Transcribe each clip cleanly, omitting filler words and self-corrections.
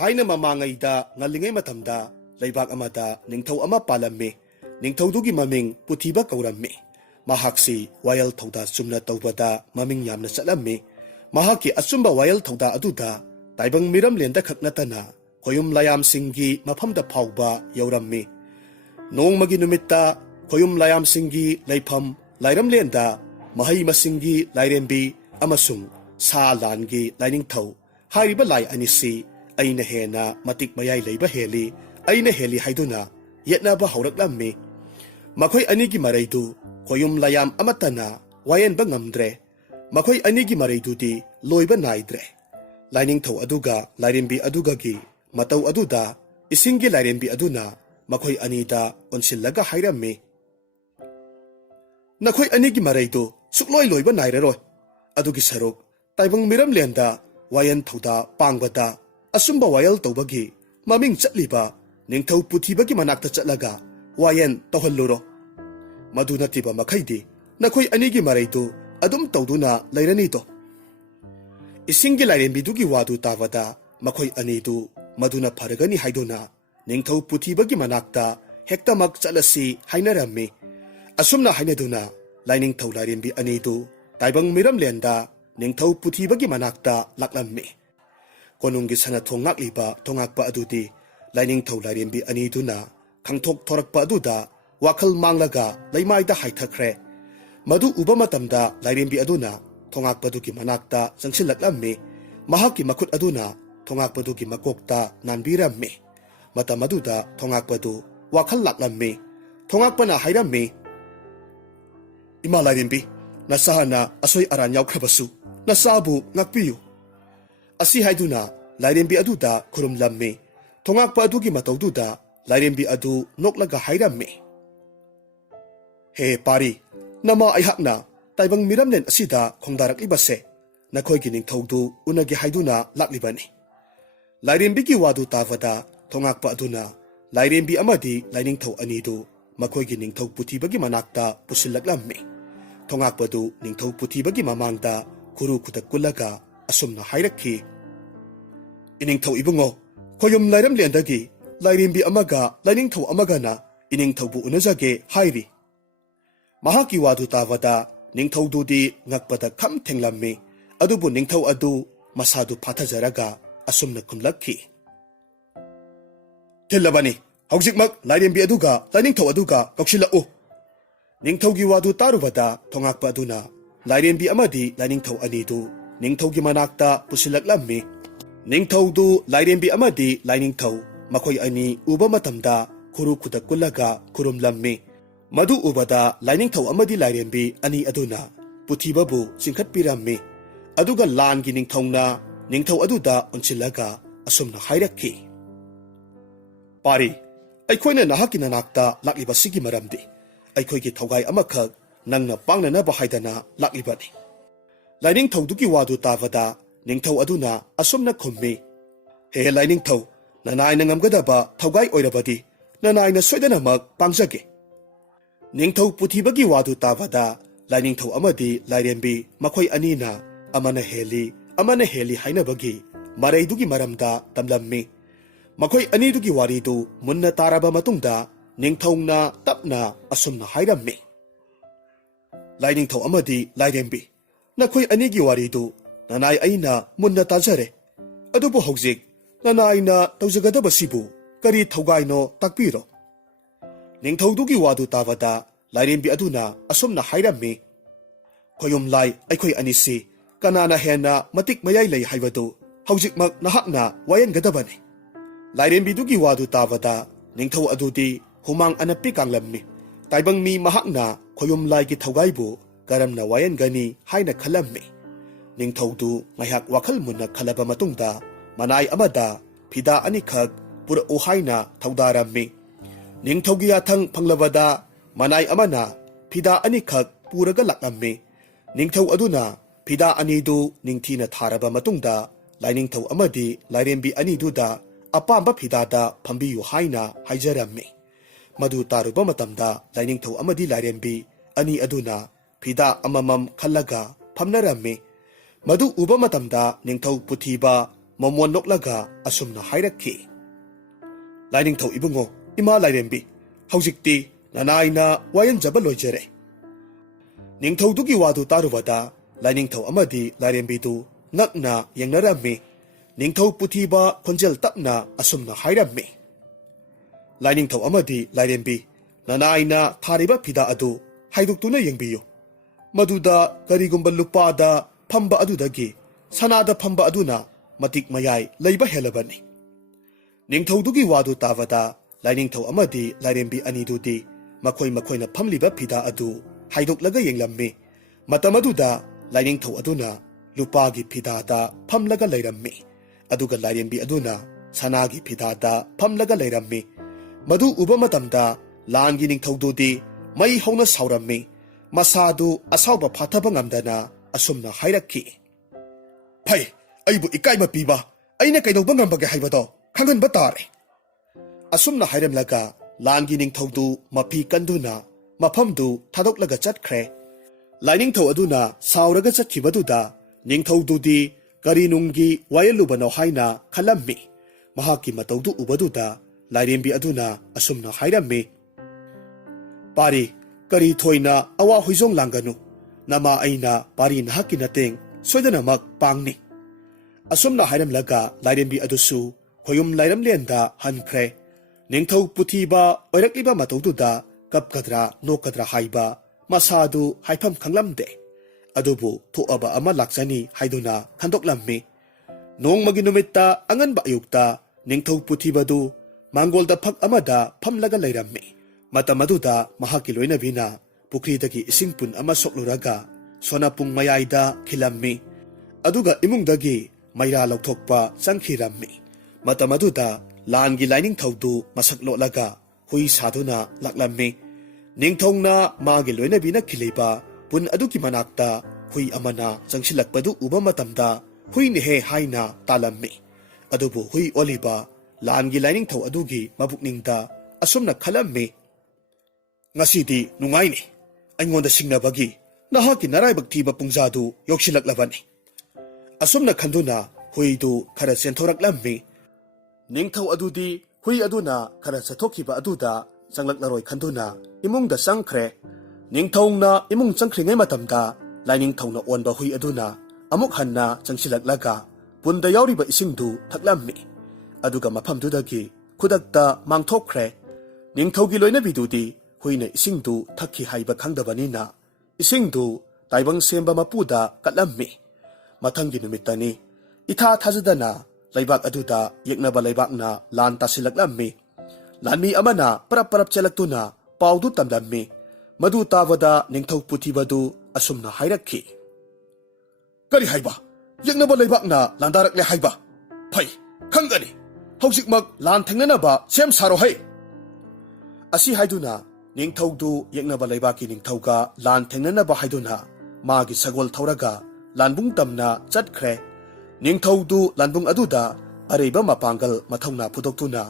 Thaina mamangayda ngalingay matamda laybak amada ningthaw ama palammi ningthawdugi maming puthiba kaurammi mahaksi wayal thawda sumna tawbada maming yamna chalammi mahaki asumba wayal thawda aduda taibang miram lenda khaknatana khoyum layam singgi mafamda phawba yaurammi nongmagi numitta khoyum layam singgi laifam lairam lenda mahai masinggi lairembi amasung sa langi lainingthaw hariba lai anisi aina hena matik mayai leiba heli aina heli haiduna yetnaba hauraklammi makhoi anigi maraidu khoyum layam amatana wayen ba ngamdre makhoi anigi maraidu di loiba naidre lining thaw aduga lairimbi aduga gi matau aduda isingi lairimbi aduna makhoi anida onsillaga hairammi nakhoi anigi maraidu sukloi loiba nairaroi adugi saruk taibang miram lenda wayan thawda pangbada asumba wayal tawbagi maming chatliba ningthaw puthibagi manakta chatlaga wayan tawhalluro maduna tiba makhaidi nakhoi anigi maraidu adum tawduna lairani to isingi lairembidugi wadu tawada makhoi anidu maduna pharagani haiduna ningthaw puthibagi manakta hektamak chatlasi hainarammi asumna hainaduna laining thaw lairembi anidu taibang miram lenda ningthaw puthibagi manakta laklammi konunggi sana thongakliba thongakpa adudi laining thaw lairembi aniduna khangthok thorakpa aduda wakhal manglaga laimaida haithakre madu uba matamda lairembi aduna thongakpadugi manakta jangsilaklammi mahaki makhut aduna thongakpadugi makokta nanbirammi matam aduda thongakpadu wakhal laklammi thongakpana hairammi ima lairembi nasahana asoi aran yaukhabasu nasabu ngakpiyu asi haiduna lairembi aduda khurumlammi thongakpa adugi matawduda lairembi adu noklaga hairammi he pari nama aihakna taibang miramlen asida khongdarakibase nakhoigi ningthawdu unagi haiduna laklibani lairembigi wadu tawada thongakpa aduna lairembi amadi lainingthaw anidu makhoigi ningthaw puthibagi manakta pusilaklammi thongakpadu ningthaw puthibagi mamangda khuru khutak kullaga asumna hairakhi iningthaw ibungo khoyum lairam lendagi lairembi amaga lainingthaw amagana iningthawbu unajage hairi mahaki wadu tawada ningthawdudi ngakpada kham thenglammi adubu ningthaw adu masadu phathajaraga asumna khumlakhi thillabani haujikmak lairembi aduga lainingthaw aduga kauksilaku ningthawgi wadu tarubada thongakpa aduna lairembi amadi lainingthaw anidu ningthawgi manakta pusilaklammi ningthawdu lairembi amadi lainingthaw makhoi ani uba matamda khuru khudak kullaga khurumlammi madu ubada lainingthaw amadi lairembi ani aduna puthibabu chingkhatpirammi aduga langi ningthawna ningthaw aduda onchillaga asumna hairakhi pari aikhoina nahaki nanakta lakliba sigi maramdi aikhoigi thawgai amakhak nangna pangnanaba haidana laklibani lainingthawdugi wadu tawada ningthaw aduna asumna khummi he lainingthaw nanaina ngamgadaba thawgai oirabadi nanaina soidanamak pangjage ningthaw puthibagi wadu tawada lainingthaw amadi lairembi makhoi anina amana heli hainabagi maraidugi maramda tamlammi makhoi anidugi waridu munna taraba matungda ningthawna tapna asumna hairammi lainingthaw amadi lairembi nakhoi anigi waridu nanai aina munna tajare adubu hojik nanaina tawjagadabasibu kari thawgaino takpiro ningthawdugi wadu tawada lairembi aduna asumna hairammi khoyum lai aikhoi anisi kanana hena matik mayai lei haibadu hojikmak nahakna wayangadabani lairembidugi wadu tawada ningthaw adudi humang anapi kanglammi taibang mi mahakna khoyum lai gi thawgaibu karamna wayangani haina khalammi ningthawdu ngaihat wakhal munna khalaba matungda manai amada phida anikhak pura haina thawdarammi ningthawgi yathang phanglabada manai amana phida anikhak puraga laklammi ningthaw aduna phida anidu ningthina tharaba matungda lainingthaw amadi lairembi aniduda apamba phidada phambiyu haina haijarammi madu taruba matamda lainingthaw amadi lairembi ani aduna phida amamam khallaga phamnarammi madu uba matamda ningthaw puthiba ꯃꯃꯣꯟ ꯅꯣꯛꯂꯒ ꯑꯁꯨꯝꯅ ꯍꯥꯏꯔꯛꯈꯤ꯫ ꯂꯥꯏꯅꯤꯡꯊꯧ ꯏꯕꯨꯡꯉꯣ, ꯏꯃꯥ ꯂꯥꯏꯔꯦꯝꯕꯤ, ꯍꯧꯖꯤꯛꯇꯤ ꯅꯅꯥꯏꯅ ꯋꯥꯌꯦꯟꯖꯕ ꯂꯣꯏꯖꯔꯦ꯫ ꯅꯤꯡꯊꯧꯗꯨꯒꯤ ꯋꯥꯗꯨ ꯇꯥꯔꯨꯕꯗ ꯂꯥꯏꯅꯤꯡꯊꯧ ꯑꯃꯗꯤ ꯂꯥꯏꯔꯦꯝꯕꯤꯗꯨ ꯉꯛꯅ ꯌꯦꯡꯅꯔꯝꯃꯤ꯫ ꯅꯤꯡꯊꯧ ꯄꯨꯊꯤꯕ ꯈꯣꯟꯖꯦꯜ ꯇꯞꯅ ꯑꯁꯨꯝꯅ ꯍꯥꯏꯔꯝꯃꯤ꯫ ꯂꯥꯏꯅꯤꯡꯊꯧ ꯑꯃꯗꯤ ꯂꯥꯏꯔꯦꯝꯕꯤ, ꯅꯅꯥꯏꯅ ꯊꯥꯔꯤꯕ ꯐꯤꯗꯥ ꯑꯗꯨ ꯍꯥꯏꯗꯣꯛꯇꯨꯅ ꯌꯦꯡꯕꯤꯌꯨ꯫ ꯃꯗꯨꯗ ꯀꯔꯤꯒꯨꯝꯕ ꯂꯨꯄꯥꯗ ꯐꯝꯕ ꯑꯗꯨꯗꯒꯤ ꯁꯅꯥꯗ ꯐꯝꯕ ꯑꯗꯨꯅ ꯃꯇꯤꯛ ꯃꯌꯥꯏ ꯂꯩꯕ ꯍꯦꯜꯂꯕꯅꯤ꯫ ꯅꯤꯡꯊꯧꯗꯨꯒꯤ ꯋꯥꯗꯨ ꯇꯥꯕꯗ ꯂꯥꯏꯅꯤꯡꯊꯧ ꯑꯃꯗꯤ ꯂꯥꯏꯔꯦꯝꯕꯤ ꯑꯅꯤꯗꯨꯗꯤ ꯃꯈꯣꯏꯅ ꯐꯝꯂꯤꯕ ꯐꯤꯗꯥ ꯑꯗꯨ ꯍꯥꯏꯗꯣꯛꯂꯒ ꯌꯦꯡꯂꯝꯃꯤ꯫ ꯃꯇꯝ ꯑꯗꯨꯗ ꯂꯥꯏꯅꯤꯡꯊꯧ ꯑꯗꯨꯅ ꯂꯨꯄꯥꯒꯤ ꯐꯤꯗꯥꯗ ꯐꯝꯂꯒ ꯂꯩꯔꯝꯃꯤ, ꯑꯗꯨꯒ ꯂꯥꯏꯔꯦꯝꯕꯤ ꯑꯗꯨꯅ ꯁꯅꯥꯒꯤ ꯐꯤꯗꯥꯗ ꯐꯝꯂꯒ ꯂꯩꯔꯝꯃꯤ꯫ ꯃꯗꯨ ꯎꯕ ꯃꯇꯝꯗ ꯂꯥꯟꯒꯤ ꯅꯤꯡꯊꯧꯗꯨꯗꯤ ꯃꯩ ꯍꯧꯅ ꯁꯥꯎꯔꯝꯃꯤ꯫ ꯃꯁꯥꯗꯨ ꯑꯁꯥꯎꯕ ꯐꯥꯊꯕ ꯉꯝꯗꯅ ꯑꯁꯨꯝꯅ ꯍꯥꯏꯔꯛꯈꯤ꯫ ꯐꯩ, ꯑꯩꯕꯨ ꯏꯀꯥꯏꯕ ꯄꯤꯕ ꯑꯩꯅ ꯀꯩꯗꯧꯕ ꯉꯝꯕꯒꯦ ꯍꯥꯏꯕꯗꯣ ꯈꯪꯍꯟꯕ ꯇꯥꯔꯦ꯫ ꯑꯁꯨꯝꯅ ꯍꯥꯏꯔꯝꯂꯒ ꯂꯥꯟꯒꯤ ꯅꯤꯡꯊꯧꯗꯨ ꯃꯐꯤ ꯀꯟꯗꯨꯅ ꯃꯐꯝꯗꯨ ꯊꯥꯗꯣꯛꯂꯒ ꯆꯠꯈ꯭ꯔꯦ꯫ ꯂꯥꯏꯅꯤꯡꯊꯧ ꯑꯗꯨꯅ ꯁꯥꯎꯔꯒ ꯆꯠꯈꯤꯕꯗꯨꯗ ꯅꯤꯡꯊꯧꯗꯨꯗꯤ ꯀꯔꯤꯅꯨꯡꯒꯤ ꯋꯥꯌꯦꯜꯂꯨꯕꯅꯣ ꯍꯥꯏꯅ ꯈꯜꯂꯝꯃꯤ꯫ ꯃꯍꯥꯛꯀꯤ ꯃꯇꯧꯗꯨ ꯎꯕꯗꯨꯗ ꯂꯥꯏꯔꯦꯝꯕꯤ ꯑꯗꯨꯅ ꯑꯁꯨꯝꯅ ꯍꯥꯏꯔꯝꯃꯤ꯫ ꯄꯥꯔꯤ, ꯀꯔꯤ ꯊꯣꯏꯅ ꯑꯋꯥ ꯍꯣꯏꯖꯣꯡ ꯂꯥꯡꯒꯅꯨ꯫ ꯅꯃꯥ ꯑꯩꯅ ꯄꯥꯔꯤ ꯅꯍꯥꯛꯀꯤ ꯃꯇꯦꯡ ꯁꯣꯏꯗꯅꯃꯛ ꯄꯥꯡꯅꯤ꯫ ꯑꯁꯨꯝꯅ ꯍꯥꯏꯔꯝꯂꯒ ꯂꯥꯏꯔꯦꯝꯕꯤ ꯑꯗꯨꯁꯨ ꯈꯣꯌꯨꯝ ꯂꯥꯏꯔꯝꯂꯦꯟꯗ ꯍꯟꯈ꯭ꯔꯦ꯫ ꯅꯤꯡꯊꯧ ꯄꯨꯊꯤꯕ ꯑꯣꯏꯔꯛꯂꯤꯕ ꯃꯇꯧꯗꯨꯗ ꯀꯞꯀꯗ꯭ꯔꯥ ꯅꯣꯛꯀꯗ꯭ꯔꯥ ꯍꯥꯏꯕ ꯃꯁꯥꯗꯨ ꯍꯥꯏꯐꯝ ꯈꯪꯂꯝꯗꯦ꯫ ꯑꯗꯨꯕꯨ ꯊꯣꯛꯑꯕ ꯑꯃ ꯂꯥꯛꯆꯅꯤ ꯍꯥꯏꯗꯨꯅ ꯈꯟꯗꯣꯛꯂꯝꯃꯤ꯫ ꯅꯣꯡꯃꯒꯤ ꯅꯨꯃꯤꯠꯇ ꯑꯉꯟꯕ ꯑꯌꯨꯛꯇ ꯅꯤꯡꯊꯧ ꯄꯨꯊꯤꯕꯗꯨ ꯃꯥꯡꯒꯣꯜꯗ ꯐꯛ ꯑꯃꯗ ꯐꯝꯂꯒ ꯂꯩꯔꯝꯃꯤ꯫ ꯃꯇꯝ ꯑꯗꯨꯗ ꯃꯍꯥꯛꯀꯤ ꯂꯣꯏꯅꯕꯤꯅ ꯄꯨꯈ꯭ꯔꯤꯗꯒꯤ ꯏꯁꯤꯡ ꯄꯨꯟ ꯑꯃ ꯁꯣꯛꯂꯨꯔꯒ ꯁꯣꯅꯄꯨꯡ ꯃꯌꯥꯏꯗ ꯈꯤꯜꯂꯝꯃꯤ, ꯑꯗꯨꯒ ꯏꯃꯨꯡꯗꯒꯤ ꯃꯩꯔꯥ ꯂꯧꯊꯣꯛꯄ ꯆꯪꯈꯤꯔꯝꯃꯤ꯫ ꯃꯇꯝ ꯑꯗꯨꯗ ꯂꯥꯟꯒꯤ ꯂꯥꯏꯅꯤꯡꯊꯧꯗꯨ ꯃꯁꯛ ꯂꯣꯠꯂꯒ ꯍꯨꯏ ꯁꯥꯗꯨꯅ ꯂꯥꯛꯂꯝꯃꯤ꯫ ꯅꯤꯡꯊꯧꯅ ꯃꯥꯒꯤ ꯂꯣꯏꯅꯕꯤꯅ ꯈꯤꯜꯂꯤꯕ ꯄꯨꯟ ꯑꯗꯨꯒꯤ ꯃꯅꯥꯛꯇ ꯍꯨꯏ ꯑꯃꯅ ꯆꯪꯁꯤꯜꯂꯛꯄꯗꯨ ꯎꯕ ꯃꯇꯝꯗ ꯍꯨꯏꯅꯦꯍꯦ ꯍꯥꯏꯅ ꯇꯥꯜꯂꯝꯃꯤ꯫ ꯑꯗꯨꯕꯨ ꯍꯨꯏ ꯑꯣꯜꯂꯤꯕ ꯂꯥꯟꯒꯤ ꯂꯥꯏꯅꯤꯡꯊꯧ ꯑꯗꯨꯒꯤ ꯃꯕꯨꯛꯅꯤꯡꯗ ꯑꯁꯨꯝꯅ ꯈꯜꯂꯝꯃꯤ꯫ ꯉꯁꯤꯗꯤ ꯅꯨꯡꯉꯥꯏꯅꯤ, ꯑꯩꯉꯣꯟꯗ ꯁꯤꯡꯅꯕꯒꯤ ꯅꯍꯥꯛꯀꯤ ꯅꯔꯥꯏꯕꯛ ꯊꯤꯕ ꯄꯨꯡꯖꯥꯗꯨ ꯌꯧꯁꯤꯜꯂꯛꯂꯕꯅꯤ꯫ ꯑꯁꯨꯝꯅ ꯈꯟꯗꯨꯅ ꯍꯨꯏꯗꯨ ꯈꯔ ꯆꯦꯟꯊꯣꯔꯛꯂꯝꯃꯤ꯫ ꯅꯤꯡꯊꯧ ꯑꯗꯨꯗꯤ ꯍꯨꯏ ꯑꯗꯨꯅ ꯈꯔ ꯆꯠꯊꯣꯛꯈꯤꯕ ꯑꯗꯨꯗ ꯆꯪꯂꯛꯂꯔꯣꯏ ꯈꯟꯗꯨꯅ ꯏꯃꯨꯡꯗ ꯆꯪꯈ꯭ꯔꯦ꯫ ꯅꯤꯡꯊꯧꯅ ꯏꯃꯨꯡ ꯆꯪꯈ꯭ꯔꯤꯉꯩ ꯃꯇꯝꯗ ꯂꯥꯏꯅꯤꯡꯊꯧꯅ ꯑꯣꯟꯕ ꯍꯨꯏ ꯑꯗꯨꯅ ꯑꯃꯨꯛ ꯍꯟꯅ ꯆꯪꯁꯤꯜꯂꯛꯂꯒ ꯄꯨꯟꯗ ꯌꯥꯎꯔꯤꯕ ꯏꯁꯤꯡꯗꯨ ꯊꯛꯂꯝꯃꯤ, ꯑꯗꯨꯒ ꯃꯐꯝꯗꯨꯗꯒꯤ ꯈꯨꯗꯛꯇ ꯃꯥꯡꯊꯣꯛꯈ꯭ꯔꯦ꯫ ꯅꯤꯡꯊꯧꯒꯤ ꯂꯣꯏꯅꯕꯤꯗꯨꯗꯤ ꯍꯨꯏꯅ ꯏꯁꯤꯡꯗꯨ ꯊꯛꯈꯤ ꯍꯥꯏꯕ ꯈꯪꯗꯕꯅꯤꯅ ꯏꯁꯤꯡꯗꯨ ꯇꯥꯏꯕꯪ ꯁꯦꯝꯕ ꯃꯄꯨꯗ ꯀꯠꯂꯝꯃꯤ꯫ ꯃꯊꯪꯒꯤ ꯅꯨꯃꯤꯠꯇꯅꯤ, ꯏꯊꯥ ꯊꯥꯖꯗꯅ ꯂꯩꯕꯥꯛ ꯑꯗꯨꯗ ꯌꯦꯛꯅꯕ ꯂꯩꯕꯥꯛꯅ ꯂꯥꯟ ꯇꯥꯁꯤꯜꯂꯛꯂꯝꯃꯤ꯫ ꯂꯥꯟꯃꯤ ꯑꯃꯅ ꯄꯔꯞ ꯆꯦꯜꯂꯛꯇꯨꯅ ꯄꯥꯎꯗꯨ ꯇꯝꯂꯝꯃꯤ꯫ ꯃꯗꯨ ꯇꯥꯕꯗ ꯅꯤꯡꯊꯧ ꯄꯨꯊꯤꯕꯗꯨ ꯑꯁꯨꯝꯅ ꯍꯥꯏꯔꯛꯈꯤ꯫ ꯀꯔꯤ ꯍꯥꯏꯕ? ꯌꯦꯛꯅꯕ ꯂꯩꯕꯥꯛꯅ ꯂꯥꯟꯗꯥꯔꯛꯂꯦ ꯍꯥꯏꯕ? ꯐꯩ, ꯈꯪꯒꯅꯤ꯫ ꯍꯧꯖꯤꯛꯃꯛ ꯂꯥꯟ ꯊꯦꯡꯅꯅꯕ ꯁꯦꯝ ꯁꯥꯔꯣꯍꯩ꯫ ꯑꯁꯤ ꯍꯥꯏꯗꯨꯅ ꯅꯤꯡꯊꯧꯗꯨ ꯌꯦꯛꯅꯕ ꯂꯩꯕꯥꯛꯀꯤ ꯅꯤꯡꯊꯧꯒ ꯂꯥꯟ ꯊꯦꯡꯅꯅꯕ ꯍꯥꯏꯗꯨꯅ ꯃꯥꯒꯤ ꯁꯒꯣꯜ ꯊꯧꯔꯒ ꯂꯥꯟꯕꯨꯡ ꯇꯝꯅ ꯆꯠꯈ꯭ꯔꯦ꯫ ꯅꯤꯡꯊꯧꯗꯨ ꯂꯥꯟꯕꯨꯡ ꯑꯗꯨꯗ ꯑꯔꯩꯕ ꯃꯄꯥꯡꯒꯜ ꯃꯊꯧꯅꯥ ꯐꯨꯗꯣꯛꯇꯨꯅ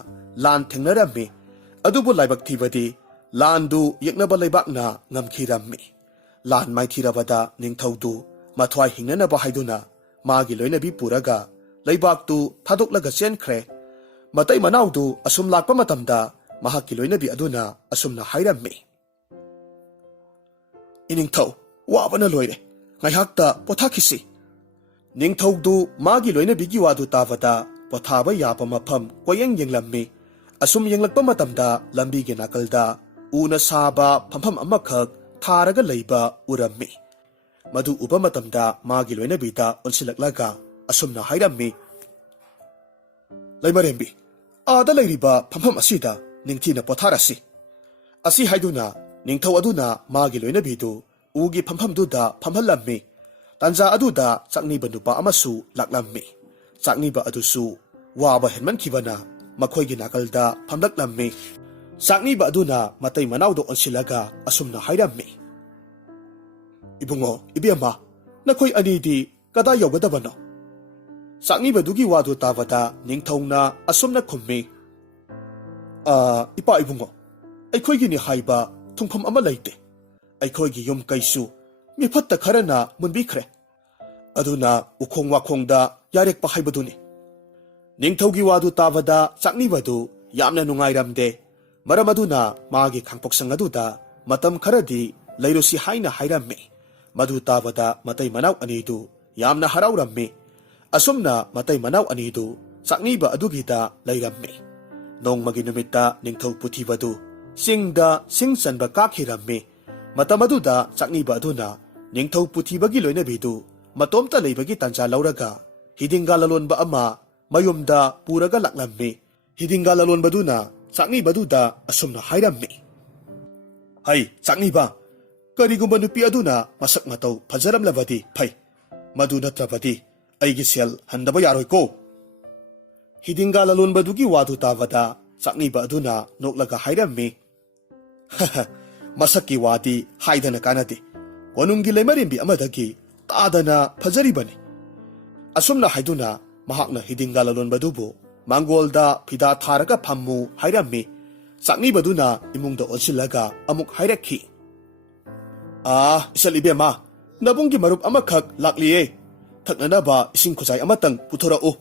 ꯂꯥꯟ ꯊꯦꯡꯅꯔꯝꯃꯤ꯫ ꯑꯗꯨꯕꯨ ꯂꯥꯏꯕꯛ ꯊꯤꯕꯗꯤ ꯂꯥꯟꯗꯨ ꯌꯦꯛꯅꯕ ꯂꯩꯕꯥꯛꯅ ꯉꯝꯈꯤꯔꯝꯃꯤ꯫ ꯂꯥꯟ ꯃꯥꯏꯊꯤꯔꯕꯗ ꯅꯤꯡꯊꯧꯗꯨ ꯃꯊ꯭ꯋꯥꯏ ꯍꯤꯡꯅꯅꯕ ꯍꯥꯏꯗꯨꯅ ꯃꯥꯒꯤ ꯂꯣꯏꯅꯕꯤ ꯄꯨꯔꯒ ꯂꯩꯕꯥꯛꯇꯨ ꯊꯥꯗꯣꯛꯂꯒ ꯆꯦꯟꯈ꯭ꯔꯦ꯫ ꯃꯇꯩ ꯃꯅꯥꯎꯗꯨ ꯑꯁꯨꯝ ꯂꯥꯛꯄ ꯃꯇꯝꯗ ꯃꯍꯥꯛꯀꯤ ꯂꯣꯏꯅꯕꯤ ꯑꯗꯨꯅ ꯑꯁꯨꯝꯅ ꯍꯥꯏꯔꯝꯃꯤ꯫ ꯏꯅꯤꯡꯊꯧ, ꯋꯥꯕꯅ ꯂꯣꯏꯔꯦ, ꯉꯥꯏꯍꯥꯛꯇ ꯄꯣꯊꯥꯈꯤꯁꯤ꯫ ꯅꯤꯡꯊꯧꯗꯨ ꯃꯥꯒꯤ ꯂꯣꯏꯅꯕꯤꯒꯤ ꯋꯥꯗꯨ ꯇꯥꯕꯗ ꯄꯣꯊꯥꯕ ꯌꯥꯕ ꯃꯐꯝ ꯀꯣꯏꯌꯦꯡ ꯌꯦꯡꯂꯝꯃꯤ꯫ ꯑꯁꯨꯝ ꯌꯦꯡꯂꯛꯄ ꯃꯇꯝꯗ ꯂꯝꯕꯤꯒꯤ ꯅꯥꯀꯜꯗ ꯎꯅ ꯁꯥꯕ ꯐꯝꯐꯝ ꯑꯃꯈꯛ ꯊꯥꯔꯒ ꯂꯩꯕ ꯎꯔꯝꯃꯤ꯫ ꯃꯗꯨ ꯎꯕ ꯃꯇꯝꯗ ꯃꯥꯒꯤ ꯂꯣꯏꯅꯕꯤꯗ ꯑꯣꯟꯁꯤꯜꯂꯛꯂꯒ ꯑꯁꯨꯝꯅ ꯍꯥꯏꯔꯝꯃꯤ꯫ ꯂꯩꯃꯔꯦꯝꯕꯤ, ꯑꯥꯗ ꯂꯩꯔꯤꯕ ꯐꯝꯐꯝ ꯑꯁꯤꯗ ꯅꯤꯡꯊꯤꯅ ꯄꯣꯊꯥꯔꯁꯤ꯫ ꯑꯁꯤ ꯍꯥꯏꯗꯨꯅ ꯅꯤꯡꯊꯧ ꯑꯗꯨꯅ ꯃꯥꯒꯤ ꯂꯣꯏꯅꯕꯤꯗꯨ ꯎꯒꯤ ꯐꯝꯐꯝꯗꯨꯗ ꯐꯝꯍꯜꯂꯝꯃꯤ꯫ ꯇꯥꯟꯖꯥ ꯑꯗꯨꯗ ꯆꯥꯛꯅꯤꯕ ꯅꯨꯄꯥ ꯑꯃꯁꯨ ꯂꯥꯛꯂꯝꯃꯤ꯫ ꯆꯥꯛꯅꯤꯕ ꯑꯗꯨꯁꯨ ꯋꯥꯕ ꯍꯦꯟꯃꯟꯈꯤꯕꯅ ꯃꯈꯣꯏꯒꯤ ꯅꯥꯀꯜꯗ ꯐꯝꯂꯛꯂꯝꯃꯤ꯫ ꯆꯥꯛꯅꯤꯕ ꯑꯗꯨꯅ ꯃꯇꯩ ꯃꯅꯥꯎꯗ ꯑꯣꯟꯁꯤꯜꯂꯒ ꯑꯁꯨꯝꯅ ꯍꯥꯏꯔꯝꯃꯤ꯫ ꯏꯕꯨꯡꯉꯣ, ꯏꯕꯦꯝꯃ, ꯅꯈꯣꯏ ꯑꯅꯤꯗꯤ ꯀꯗꯥꯏ ꯌꯧꯒꯗꯕꯅꯣ? ꯆꯥꯛꯅꯤꯕꯗꯨꯒꯤ ꯋꯥꯗꯨ ꯇꯥꯕꯗ ꯅꯤꯡꯊꯧꯅ ꯑꯁꯨꯝꯅ ꯈꯨꯝꯃꯤ꯫ ꯏꯄꯥ ꯏꯕꯨꯡꯉꯣ, ꯑꯩꯈꯣꯏꯒꯤꯅꯤ ꯍꯥꯏꯕ ꯊꯨꯡꯐꯝ ꯑꯃ ꯂꯩꯇꯦ꯫ ꯑꯩꯈꯣꯏꯒꯤ ꯌꯨꯝ ꯀꯩꯁꯨ ꯃꯤꯐꯠꯇ ꯈꯔꯅ ꯃꯨꯟꯕꯤꯈ꯭ꯔꯦ꯫ ꯑꯗꯨꯅ ꯎꯈꯣꯡ ꯋꯥꯈꯣꯡꯗ ꯌꯥꯔꯦꯛꯄ ꯍꯥꯏꯕꯗꯨꯅꯤ꯫ ꯅꯤꯡꯊꯧꯒꯤ ꯋꯥꯗꯨ ꯇꯥꯕꯗ ꯆꯥꯛꯅꯤꯕꯗꯨ ꯌꯥꯝꯅ ꯅꯨꯡꯉꯥꯏꯔꯝꯗꯦ꯫ ꯃꯔꯝ ꯑꯗꯨꯅ ꯃꯥꯒꯤ ꯈꯥꯡꯄꯣꯛꯁꯪ ꯑꯗꯨꯗ ꯃꯇꯝ ꯈꯔꯗꯤ ꯂꯩꯔꯨꯁꯤ ꯍꯥꯏꯅ ꯍꯥꯏꯔꯝꯃꯤ꯫ ꯃꯗꯨ ꯇꯥꯕꯗ ꯃꯇꯩ ꯃꯅꯥꯎ ꯑꯅꯤꯗꯨ ꯌꯥꯝꯅ ꯍꯔꯥꯎꯔꯝꯃꯤ꯫ ꯑꯁꯨꯝꯅ ꯃꯇꯩ ꯃꯅꯥꯎ ꯑꯅꯤꯗꯨ ꯆꯥꯛꯅꯤꯕ ꯑꯗꯨꯒꯤꯗ ꯂꯩꯔꯝꯃꯤ꯫ ꯅꯣꯡꯃꯒꯤ ꯅꯨꯃꯤꯠꯇ ꯅꯤꯡꯊꯧ ꯄꯨꯊꯤꯕꯗꯨ ꯆꯤꯡꯗ ꯁꯤꯡ ꯆꯟꯕ ꯀꯥꯈꯤꯔꯝꯃꯤ꯫ ꯃꯇꯝ ꯑꯗꯨꯗ ꯆꯥꯛꯅꯤꯕ ꯑꯗꯨꯅ ꯅꯤꯡꯊꯧ ꯄꯨꯊꯤꯕꯒꯤ ꯂꯣꯏꯅꯕꯤꯗꯨ ꯃꯇꯣꯝꯇ ꯂꯩꯕꯒꯤ ꯇꯥꯟꯖꯥ ꯂꯧꯔꯒ ꯍꯤꯗꯤꯡꯒꯥ ꯂꯂꯣꯟꯕ ꯑꯃ ꯃꯌꯨꯝꯗ ꯄꯨꯔꯒ ꯂꯥꯛꯂꯝꯃꯤ꯫ ꯍꯤꯗꯤꯡꯒꯥ ꯂꯂꯣꯟꯕꯗꯨꯅ ꯆꯥꯛꯅꯤꯕꯗꯨꯗ ꯑꯁꯨꯝꯅ ꯍꯥꯏꯔꯝꯃꯤ꯫ ꯍꯩ ꯆꯥꯛꯅꯤꯕ, ꯀꯔꯤꯒꯨꯝꯕ ꯅꯨꯄꯤ ꯑꯗꯨꯅ ꯃꯁꯛ ꯃꯇꯧ ꯐꯖꯔꯝꯂꯕꯗꯤ ꯐꯩ, ꯃꯗꯨ ꯅꯠꯇ꯭ꯔꯕꯗꯤ ꯑꯩꯒꯤ ꯁꯦꯜ ꯍꯟꯗꯕ ꯌꯥꯔꯣꯏꯀꯣ꯫ ꯍꯤꯗꯤꯡꯒꯥ ꯂꯂꯣꯟꯕꯗꯨꯒꯤ ꯋꯥꯗꯨ ꯇꯥꯕꯗ ꯆꯥꯛꯅꯤꯕ ꯑꯗꯨꯅ ꯅꯣꯛꯂꯒ ꯍꯥꯏꯔꯝꯃꯤ꯫ ꯃꯁꯛꯀꯤ ꯋꯥꯗꯤ ꯍꯥꯏꯗꯅ ꯀꯥꯟꯅꯗꯦ, ꯀꯣꯅꯨꯡꯒꯤ ꯂꯩꯃꯔꯦꯝꯕꯤ ꯑꯃꯗꯒꯤ ꯇꯥꯗꯅ ꯐꯖꯔꯤꯕꯅꯤ꯫ ꯑꯁꯨꯝꯅ ꯍꯥꯏꯗꯨꯅ ꯃꯍꯥꯛꯅ ꯍꯤꯗꯤꯡꯒꯥ ꯂꯂꯣꯟꯕꯗꯨꯕꯨ ꯃꯥꯡꯒꯣꯜꯗ ꯐꯤꯗꯥ ꯊꯥꯔꯒ ꯐꯝꯃꯨ ꯍꯥꯏꯔꯝꯃꯤ꯫ ꯆꯥꯛꯅꯤꯕꯗꯨꯅ ꯏꯃꯨꯡꯗ ꯑꯣꯟꯁꯤꯜꯂꯒ ꯑꯃꯨꯛ ꯍꯥꯏꯔꯛꯈꯤ꯫ ꯏꯆꯜ ꯏꯕꯦꯝꯃ, ꯅꯕꯨꯡꯒꯤ ꯃꯔꯨꯞ ꯑꯃꯈꯛ ꯂꯥꯛꯂꯤꯌꯦ, ꯊꯛꯅꯅꯕ ꯏꯁꯤꯡ ꯈꯨꯖꯥꯏ ꯑꯃꯇꯪ ꯄꯨꯊꯣꯔꯛꯎ꯫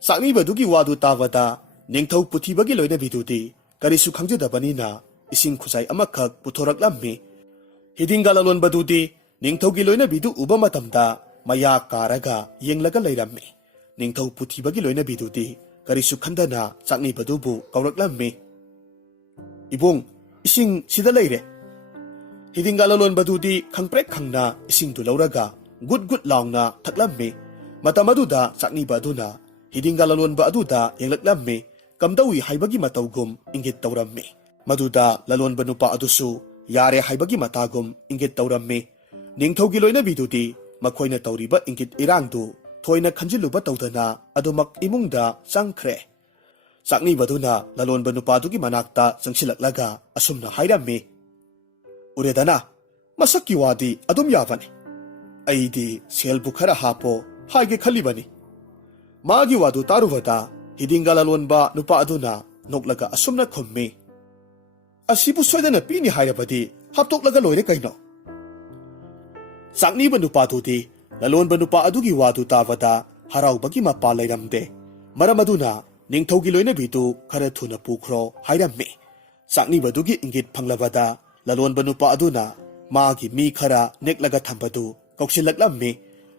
ꯆꯥꯛꯅꯤꯕꯗꯨꯒꯤ ꯋꯥꯗꯨ ꯇꯥꯕꯗ ꯅꯤꯡꯊꯧ ꯄꯨꯊꯤꯕꯒꯤ ꯂꯣꯏꯅꯕꯤꯗꯨꯗꯤ ꯀꯔꯤꯁꯨ ꯈꯪꯖꯗꯕꯅꯤꯅ ꯏꯁꯤꯡ ꯈꯨꯖꯥꯏ ꯑꯃꯈꯛ ꯄꯨꯊꯣꯔꯛꯂꯝꯃꯤ꯫ ꯍꯤꯗꯤꯡꯒꯥ ꯂꯂꯣꯟꯕꯗꯨꯗꯤ ꯅꯤꯡꯊꯧꯒꯤ ꯂꯣꯏꯅꯕꯤꯗꯨ ꯎꯕ ꯃꯇꯝꯗ ꯃꯌꯥ ꯀꯥꯔꯒ ꯌꯦꯡꯂꯒ ꯂꯩꯔꯝꯃꯤ꯫ ꯅꯤꯡꯊꯧ ꯄꯨꯊꯤꯕꯒꯤ ꯂꯣꯏꯅꯕꯤꯗꯨꯗꯤ ꯀꯔꯤꯁꯨ ꯈꯟꯗꯅ ꯆꯥꯛꯅꯤꯕꯗꯨꯕꯨ ꯀꯧꯔꯛꯂꯝꯃꯤ꯫ ꯏꯕꯨꯡ, ꯏꯁꯤꯡ ꯁꯤꯗ ꯂꯩꯔꯦ꯫ ꯍꯤꯗꯤꯡꯒꯥ ꯂꯂꯣꯟꯕꯗꯨꯗꯤ ꯈꯪꯄ꯭ꯔꯦꯛ ꯈꯪꯅ ꯏꯁꯤꯡꯗꯨ ꯂꯧꯔꯒ ꯒꯨꯠ ꯒꯨꯠ ꯂꯥꯎꯅ ꯊꯛꯂꯝꯃꯤ꯫ ꯃꯇꯝ ꯑꯗꯨꯗ ꯆꯥꯛꯅꯤꯕ ꯑꯗꯨꯅ ꯍꯤꯗꯤꯡꯒꯥ ꯂꯂꯣꯟꯕ ꯑꯗꯨꯗ ꯌꯦꯡꯂꯛꯂꯝꯃꯤ꯫ ꯀꯝꯗꯧꯏ ꯍꯥꯏꯕꯒꯤ ꯃꯇꯧꯒꯨꯝ ꯏꯪꯒꯤꯠ ꯇꯧꯔꯝꯃꯤ꯫ ꯃꯗꯨꯗ ꯂꯂꯣꯟꯕ ꯅꯨꯄꯥ ꯑꯗꯨꯁꯨ ꯌꯥꯔꯦ ꯍꯥꯏꯕꯒꯤ ꯃꯇꯥꯒꯨꯝ ꯏꯪꯒꯤꯠ ꯇꯧꯔꯝꯃꯤ꯫ ꯅꯤꯡꯊꯧꯒꯤ ꯂꯣꯏꯅꯕꯤꯗꯨꯗꯤ ꯃꯈꯣꯏꯅ ꯇꯧꯔꯤꯕ ꯏꯪꯒꯤꯠ ꯏꯔꯥꯡꯗꯨ ꯊꯣꯏꯅ ꯈꯟꯖꯤꯜꯂꯨꯕ ꯇꯧꯗꯅ ꯑꯗꯨꯃꯛ ꯏꯃꯨꯡꯗ ꯆꯪꯈ꯭ꯔꯦ꯫ ꯆꯥꯛꯅꯤꯕꯗꯨꯅ ꯂꯂꯣꯟꯕ ꯅꯨꯄꯥꯗꯨꯒꯤ ꯃꯅꯥꯛꯇ ꯆꯪꯁꯤꯜꯂꯛꯂꯒ ꯑꯁꯨꯝꯅ ꯍꯥꯏꯔꯝꯃꯤ꯫ ꯎꯔꯦꯗꯅ, ꯃꯁꯛꯀꯤ ꯋꯥꯗꯤ ꯑꯗꯨꯝ ꯌꯥꯕꯅꯤ꯫ ꯑꯩꯗꯤ ꯁꯦꯜꯕꯨ ꯈꯔ ꯍꯥꯞꯄꯣ ꯍꯥꯏꯒꯦ ꯈꯜꯂꯤꯕꯅꯤ꯫ ꯃꯥꯒꯤ ꯋꯥꯗꯨ ꯇꯥꯔꯨꯕꯗ ꯍꯤꯗꯤꯡꯒꯥ ꯂꯂꯣꯟꯕ ꯅꯨꯄꯥ ꯑꯗꯨꯅ ꯅꯣꯛꯂꯒ ꯑꯁꯨꯝꯅ ꯈꯨꯝꯃꯤ꯫ ꯑꯁꯤꯕꯨ ꯁꯣꯏꯗꯅ ꯄꯤꯅꯤ ꯍꯥꯏꯔꯕꯗꯤ ꯍꯥꯞꯇꯣꯛꯂꯒ ꯂꯣꯏꯔꯦ ꯀꯩꯅꯣ꯫ ꯆꯥꯛꯅꯤꯕ ꯅꯨꯄꯥꯗꯨꯗꯤ ꯂꯂꯣꯟꯕ ꯅꯨꯄꯥ ꯑꯗꯨꯒꯤ ꯋꯥꯗꯨ ꯇꯥꯕꯗ ꯍꯔꯥꯎꯕꯒꯤ ꯃꯄꯥ ꯂꯩꯔꯝꯗꯦ꯫ ꯃꯔꯝ ꯑꯗꯨꯅ ꯅꯤꯡꯊꯧꯒꯤ ꯂꯣꯏꯅꯕꯤꯗꯨ ꯈꯔ ꯊꯨꯅ ꯄꯨꯈ꯭ꯔꯣ ꯍꯥꯏꯔꯝꯃꯤ꯫ ꯆꯥꯛꯅꯤꯕꯗꯨꯒꯤ ꯏꯪꯒꯤꯠ ꯐꯪꯂꯕꯗ ꯂꯂꯣꯟꯕ ꯅꯨꯄꯥ ꯑꯗꯨꯅ ꯃꯥꯒꯤ ꯃꯤ ꯈꯔ ꯅꯦꯛꯂꯒ ꯊꯝꯕꯗꯨ ꯀꯧꯁꯤꯜꯂꯛꯂꯝꯃꯤ꯫